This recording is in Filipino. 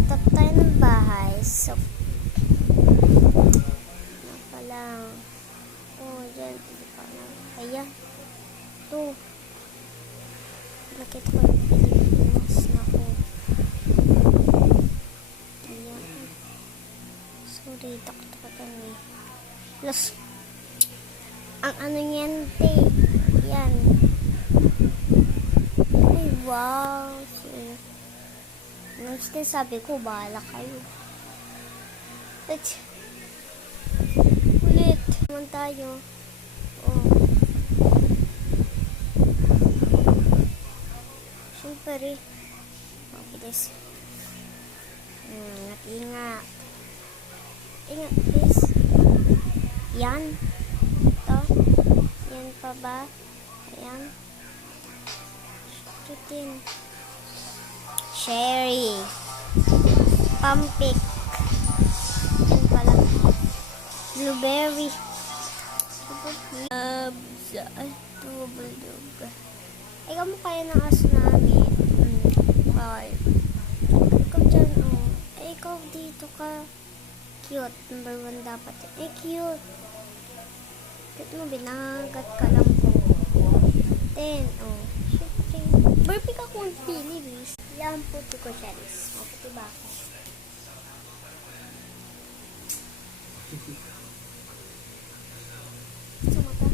Tatap tayo ng bahay. So, ano pa lang. Oh, dyan. Ayan. Ito. Nakita ko yung Pilipinas. Naku. Ayan. Sorry, takot-takotan eh. Plus, ang ano niyan, te. Ayan. Ay, wow. Nung sabi ko, bahala kayo. Ulit. Naman tayo. Oh. Siyempre. Mabilis. Ingat. Ingat, please. Yan. Ito. Yan pa ba? Ayan. Shootin. Cherry. Pumpik. Yan pala. Blueberry. Ay, tubaldog. Ay, kamukha ng aso namin. Bye. Ikaw dyan, oh. Ay, ikaw dito ka. Cute. Number 1 dapat. Eh, cute. Cute mo, binagat ka lang po. 10, oh. Shooting. Burpee ka kung pili, bis. Yan po, ko cherries. O, puti ba ako? Sa mata.